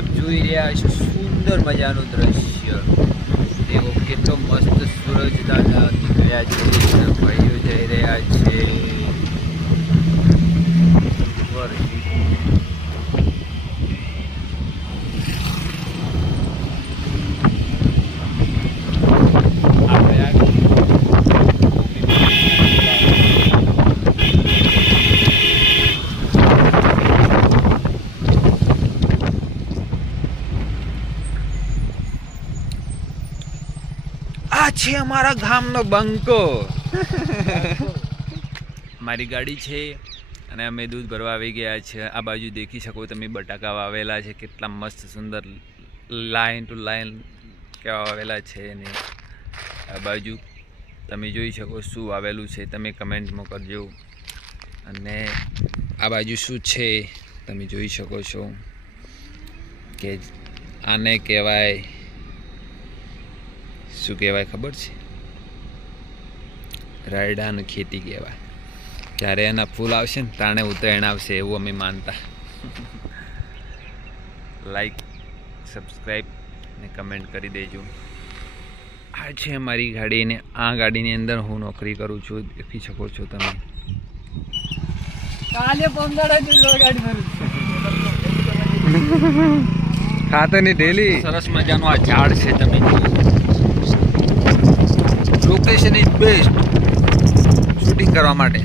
આપ જોઈ રહ્યા છો સુંદર મજાનું દ્રશ્ય. તેઓ કેટલો મસ્ત સૂરજ દાદા નીકળ્યા છે, ભાઈઓ જઈ રહ્યા છે. આ છે અમારા ગામનો બંકો. મારી ગાડી છે અને અમે દૂધ ભરવા આવી ગયા છે. આ બાજુ દેખી શકો તમે બટાકા વાવેલા છે, કેટલા મસ્ત સુંદર લાઈન ટુ લાઈન કેવા વાવેલા છે. અને આ બાજુ તમે જોઈ શકો શું વાવેલું છે, તમે કમેન્ટમાં કરજો. અને આ બાજુ શું છે તમે જોઈ શકો છો કે આને કહેવાય શું કહેવાય ખબર છે? રાયડાની ખેતી કહેવાય. જ્યારે એના ફૂલ આવશે ને તાણે ઉત્તરાયણ આવશે એવું અમે માનતા. લાઈક, સબસ્ક્રાઈબ ને કમેન્ટ કરી દેજો. આ છે અમારી ગાડી ને આ ગાડીની અંદર હું નોકરી કરું છું, દેખી શકો છો તમે. ખાતરની ડેલી સરસ મજાનું આ ઝાડ છે, તમે લોકેશન ઇઝ બેસ્ટ શૂટિંગ કરવા માટે.